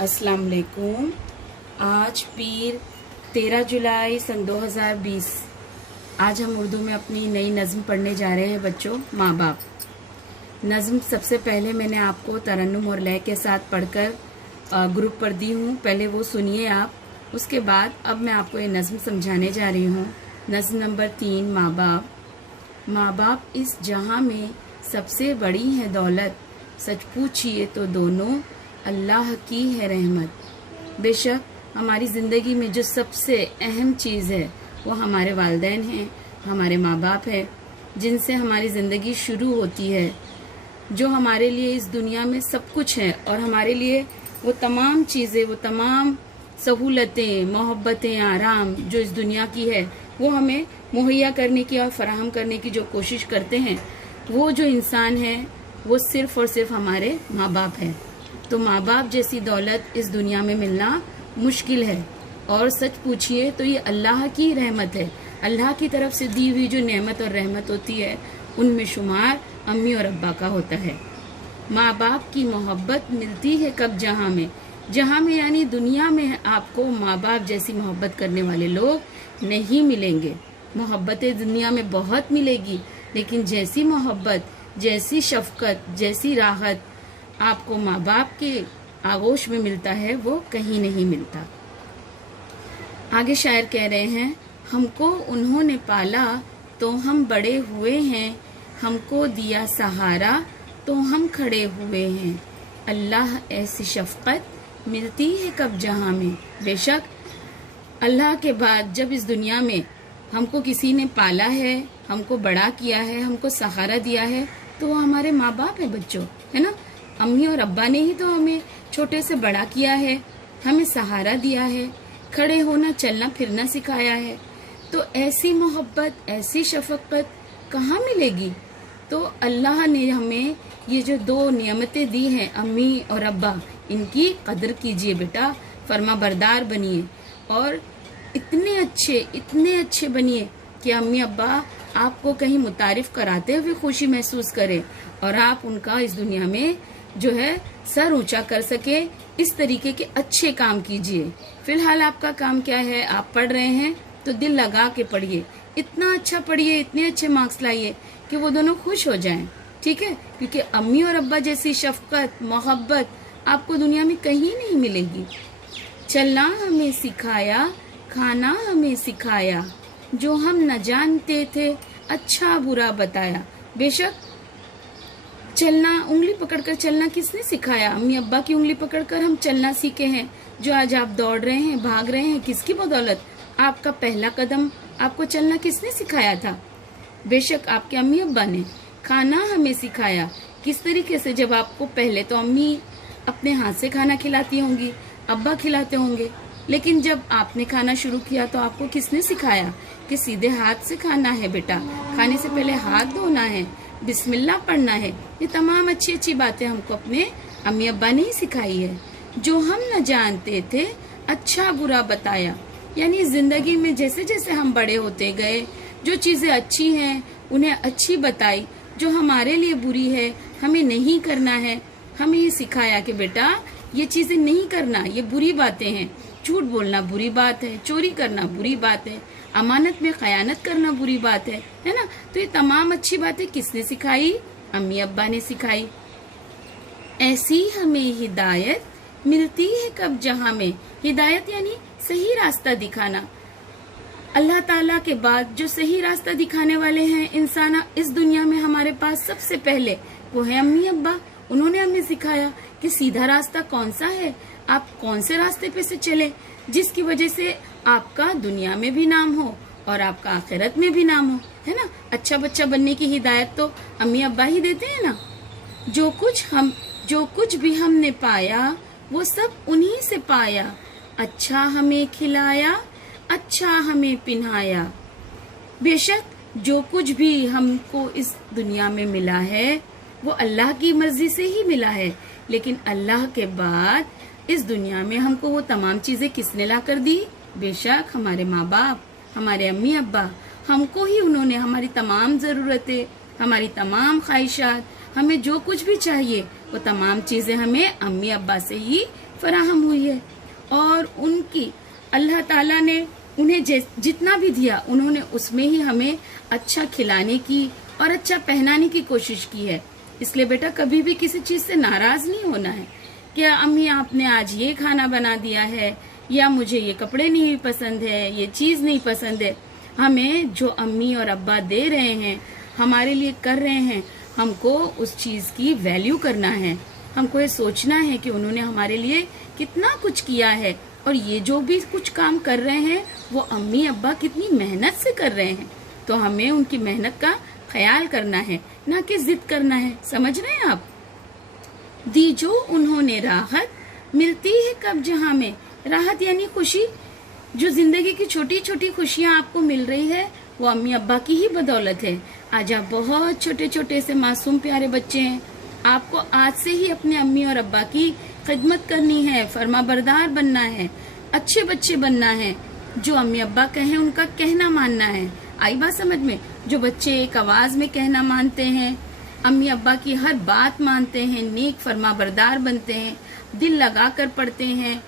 अस्सलाम वालेकुम। आज पीर 13 जुलाई सन 2020। आज हम उर्दू में अपनी नई नज़्म पढ़ने जा रहे हैं बच्चों। माँ बाप नज़्म सबसे पहले मैंने आपको तरन्नुम और लय के साथ पढ़कर ग्रुप पर दी हूँ, पहले वो सुनिए आप। उसके बाद अब मैं आपको ये नज़्म समझाने जा रही हूँ। नज़्म नंबर 3। माँ बाप। माँ बाप इस जहाँ में सबसे बड़ी है दौलत, सच पूछिए तो दोनों अल्लाह की है रहमत। बेशक हमारी ज़िंदगी में जो सबसे अहम चीज़ है वो हमारे वालिदैन हैं, हमारे माँ बाप हैं, जिनसे हमारी ज़िंदगी शुरू होती है, जो हमारे लिए इस दुनिया में सब कुछ है और हमारे लिए वो तमाम चीज़ें, वो तमाम सहूलतें, मोहब्बतें, आराम जो इस दुनिया की है वो हमें मुहैया करने की और फराहम करने की जो कोशिश करते हैं, वो जो इंसान है वो सिर्फ़ और सिर्फ हमारे माँ बाप है। तो माँ बाप जैसी दौलत इस दुनिया में मिलना मुश्किल है, और सच पूछिए तो ये अल्लाह की रहमत है। अल्लाह की तरफ से दी हुई जो नेमत और रहमत होती है उनमें शुमार अम्मी और अब्बा का होता है। माँ बाप की मोहब्बत मिलती है कब? जहाँ में यानी दुनिया में आपको माँ बाप जैसी मोहब्बत करने वाले लोग नहीं मिलेंगे। मोहब्बतें दुनिया में बहुत मिलेगी, लेकिन जैसी मोहब्बत, जैसी शफकत, जैसी राहत आपको माँ बाप के आगोश में मिलता है वो कहीं नहीं मिलता। आगे शायर कह रहे हैं, हमको उन्होंने पाला तो हम बड़े हुए हैं, हमको दिया सहारा तो हम खड़े हुए हैं। अल्लाह ऐसी शफकत मिलती है कब जहाँ में। बेशक अल्लाह के बाद जब इस दुनिया में हमको किसी ने पाला है, हमको बड़ा किया है, हमको सहारा दिया है, तो वो हमारे माँ बाप है बच्चों, है ना। अम्मी और अब्बा ने ही तो हमें छोटे से बड़ा किया है, हमें सहारा दिया है, खड़े होना चलना फिरना सिखाया है। तो ऐसी मोहब्बत, ऐसी शफकत कहाँ मिलेगी? तो अल्लाह ने हमें ये जो दो नियमतें दी हैं, अम्मी और अब्बा, इनकी कदर कीजिए बेटा, फर्मा बरदार बनिए और इतने अच्छे बनिए कि अम्मी अब्बा आपको कहीं मुतारिफ कराते हुए खुशी महसूस करें और आप उनका इस दुनिया में जो है सर ऊंचा कर सके। इस तरीके के अच्छे काम कीजिए। फिलहाल आपका काम क्या है? आप पढ़ रहे हैं तो दिल लगा के पढ़िए, इतना अच्छा पढ़िए, इतने अच्छे मार्क्स लाइए कि वो दोनों खुश हो जाएं, ठीक है। क्योंकि अम्मी और अब्बा जैसी शफकत, मोहब्बत आपको दुनिया में कहीं नहीं मिलेगी। चलना हमें सिखाया, खाना हमें सिखाया, जो हम न जानते थे अच्छा बुरा बताया। बेशक चलना, उंगली पकड़कर चलना किसने सिखाया? अम्मी अब्बा की उंगली पकड़कर हम चलना सीखे हैं। जो आज आप दौड़ रहे हैं, भाग रहे हैं, किसकी बदौलत? आपका पहला कदम आपको चलना किसने सिखाया था? बेशक आपके अम्मी अब्बा ने। खाना हमें सिखाया, किस तरीके से? जब आपको पहले तो अम्मी अपने हाथ से खाना खिलाती होंगी, अब्बा खिलाते होंगे, लेकिन जब आपने खाना शुरू किया तो आपको किसने सिखाया कि सीधे हाथ से खाना है बेटा, खाने से पहले हाथ धोना है, बिस्मिल्लाह पढ़ना है। ये तमाम अच्छी बातें हमको अपने अम्मी अब्बा ने ही सिखाई है। जो हम न जानते थे अच्छा बुरा बताया, यानी जिंदगी में जैसे जैसे हम बड़े होते गए, जो चीजें अच्छी हैं उन्हें अच्छी बताई, जो हमारे लिए बुरी है हमें नहीं करना है, हमें ये सिखाया कि बेटा ये चीजें नहीं करना, ये बुरी बातें हैं। झूठ बोलना बुरी बात है, चोरी करना बुरी बात है, अमानत में खयानत करना बुरी बात है ना। तो ये तमाम अच्छी बातें किसने सिखाई? अम्मी अब्बा ने सिखाई। ऐसी हमें हिदायत मिलती है कब जहाँ में। हिदायत यानी सही रास्ता दिखाना। अल्लाह ताला के बाद जो सही रास्ता दिखाने वाले हैं इंसान इस दुनिया में हमारे पास सबसे पहले, वो है अम्मी अब्बा। उन्होंने हमें सिखाया कि सीधा रास्ता कौन सा है, आप कौन से रास्ते पे से चले, जिसकी वजह से आपका दुनिया में भी नाम हो और आपका आखिरत में भी नाम हो, है ना। अच्छा बच्चा बनने की हिदायत तो अम्मी अब्बा ही देते हैं ना। जो कुछ भी हमने पाया वो सब उन्हीं से पाया, अच्छा हमें खिलाया, अच्छा हमें पिन्हाया। बेशक जो कुछ भी हमको इस दुनिया में मिला है वो अल्लाह की मर्जी से ही मिला है, लेकिन अल्लाह के बाद इस दुनिया में हमको वो तमाम चीजें किसने ला कर दी? बेशक हमारे माँ बाप, हमारे अम्मी अब्बा। हमको ही उन्होंने हमारी तमाम जरूरतें, हमारी तमाम ख्वाहिशात, हमें जो कुछ भी चाहिए वो तमाम चीजें हमें अम्मी अब्बा से ही फराहम हुई है और उनकी अल्लाह ताला ने उन्हें जितना भी दिया उन्होंने उसमें ही हमें अच्छा खिलाने की और अच्छा पहनाने की कोशिश की है। इसलिए बेटा कभी भी किसी चीज से नाराज नहीं होना है कि अम्मी आपने आज ये खाना बना दिया है या मुझे ये कपड़े नहीं पसंद है, ये चीज नहीं पसंद है। हमें जो अम्मी और अब्बा दे रहे हैं, हमारे लिए कर रहे हैं, हमको उस चीज की वैल्यू करना है। हमको ये सोचना है कि उन्होंने हमारे लिए कितना कुछ किया है और ये जो भी कुछ काम कर रहे हैं वो अम्मी अब्बा कितनी मेहनत से कर रहे हैं। तो हमें उनकी मेहनत का ख्याल करना है, ना कि जिद करना है। समझ रहे हैं आप? दी जो उन्होंने राहत, मिलती है कब जहां में। राहत यानी खुशी। जो जिंदगी की छोटी छोटी खुशियां आपको मिल रही है वो अम्मी अब्बा की ही बदौलत है। आज आप बहुत छोटे छोटे से मासूम प्यारे बच्चे हैं। आपको आज से ही अपने अम्मी और अब्बा की खिदमत करनी है, फर्माबरदार बनना है, अच्छे बच्चे बनना है। जो अम्मी अब्बा कहें उनका कहना मानना है। आई बात समझ में? जो बच्चे एक आवाज में कहना मानते हैं, अम्मी अब्बा की हर बात मानते हैं, नेक फर्माबरदार बनते हैं, दिल लगा कर पढ़ते हैं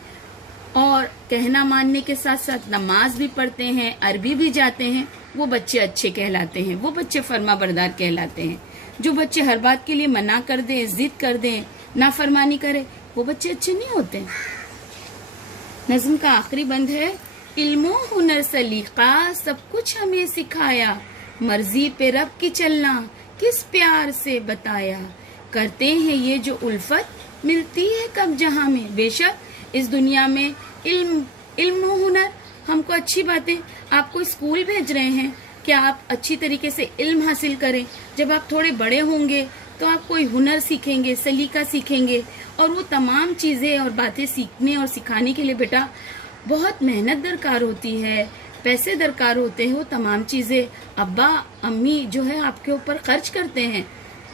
और कहना मानने के साथ साथ नमाज भी पढ़ते हैं, अरबी भी जाते हैं, वो बच्चे अच्छे कहलाते हैं, वो बच्चे फर्माबरदार कहलाते हैं। जो बच्चे हर बात के लिए मना कर दें, जिद कर दें, नाफरमानी करे, वो बच्चे अच्छे नहीं होते। नज्म का आखिरी बंद है, इल्मो हुनर सलीका सब कुछ हमें सिखाया, मर्जी पे रब की चलना किस प्यार से बताया, करते हैं ये जो उल्फत मिलती है कब जहां में। बेशक इस दुनिया में इल्म हुनर, हमको अच्छी बातें, आपको स्कूल भेज रहे हैं कि आप अच्छी तरीके से इल्म हासिल करें। जब आप थोड़े बड़े होंगे तो आप कोई हुनर सीखेंगे, सलीका सीखेंगे और वो तमाम चीजें और बातें सीखने और सिखाने के लिए बेटा बहुत मेहनत दरकार होती है, पैसे दरकार होते हैं। वो तमाम चीजें अब्बा अम्मी जो है आपके ऊपर खर्च करते हैं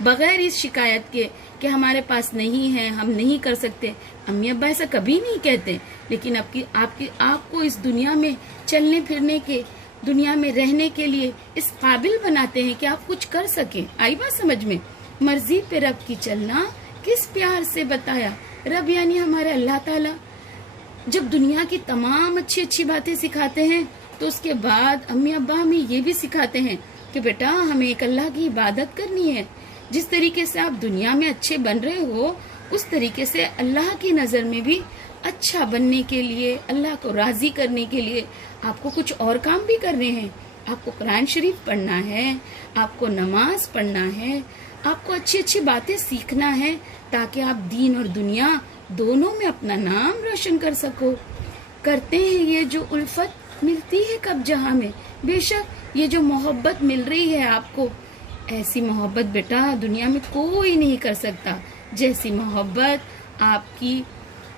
बगैर इस शिकायत के कि हमारे पास नहीं है, हम नहीं कर सकते। अम्मी अब्बा ऐसा कभी नहीं कहते, लेकिन आपको इस दुनिया में चलने फिरने के, दुनिया में रहने के लिए इस काबिल बनाते हैं कि आप कुछ कर सके। आई बात समझ में? मर्जी पे रब की चलना किस प्यार से बताया। रब यानी हमारे अल्लाह ताला। जब दुनिया की तमाम अच्छी अच्छी बातें सिखाते हैं तो उसके बाद अम्मी अब्बा हमें ये भी सिखाते हैं कि बेटा हमें एक अल्लाह की इबादत करनी है। जिस तरीके से आप दुनिया में अच्छे बन रहे हो उस तरीके से अल्लाह की नजर में भी अच्छा बनने के लिए, अल्लाह को राजी करने के लिए आपको कुछ और काम भी करने हैं। आपको कुरान शरीफ पढ़ना है, आपको नमाज पढ़ना है, आपको अच्छी अच्छी बातें सीखना है ताकि आप दीन और दुनिया दोनों में अपना नाम रोशन कर सको। करते हैं ये जो उल्फत मिलती है कब जहां में। बेशक ये जो मोहब्बत मिल रही है आपको, ऐसी मोहब्बत बेटा दुनिया में कोई नहीं कर सकता जैसी मोहब्बत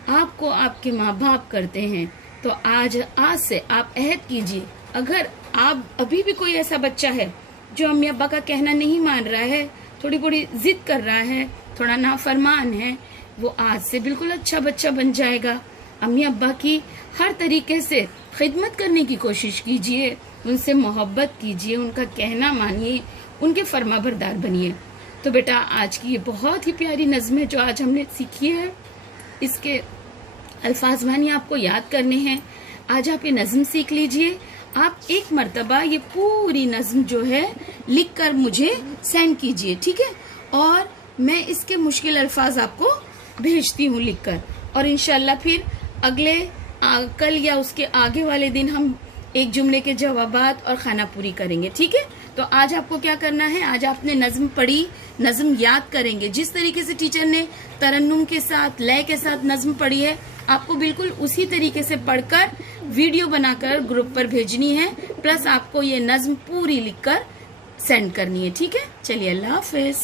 आपको आपके माँ बाप करते हैं। तो आज से आप अहद कीजिए, अगर आप अभी भी कोई ऐसा बच्चा है जो अम्मी अब्बा का कहना नहीं मान रहा है, थोड़ी बड़ी जिद कर रहा है, थोड़ा नाफरमान है, वो आज से बिल्कुल अच्छा बच्चा बन जाएगा। अम्मी अब्बा की हर तरीके से खिदमत करने की कोशिश कीजिए, उनसे मोहब्बत कीजिए, उनका कहना मानिए, उनके फरमाबरदार बनिए। तो बेटा आज की ये बहुत ही प्यारी नज़्म है जो आज हमने सीखी है, इसके अल्फाज मानी आपको याद करने हैं। आज आप ये नज़्म सीख लीजिए। आप एक मर्तबा ये पूरी नज़्म जो है लिख कर मुझे सेंड कीजिए, ठीक है? और मैं इसके मुश्किल अल्फाज आपको भेजती हूँ लिख कर, और इंशाल्लाह फिर कल या उसके आगे वाले दिन हम एक जुमले के जवाबात और खाना पूरी करेंगे, ठीक है? तो आज आपको क्या करना है, आज आपने नज़्म पढ़ी, नज़्म याद करेंगे। जिस तरीके से टीचर ने तरन्नुम के साथ, लय के साथ नज़्म पढ़ी है, आपको बिल्कुल उसी तरीके से पढ़कर वीडियो बनाकर ग्रुप पर भेजनी है, प्लस आपको ये नज़्म पूरी लिखकर सेंड करनी है, ठीक है? चलिए, अल्लाह हाफिज।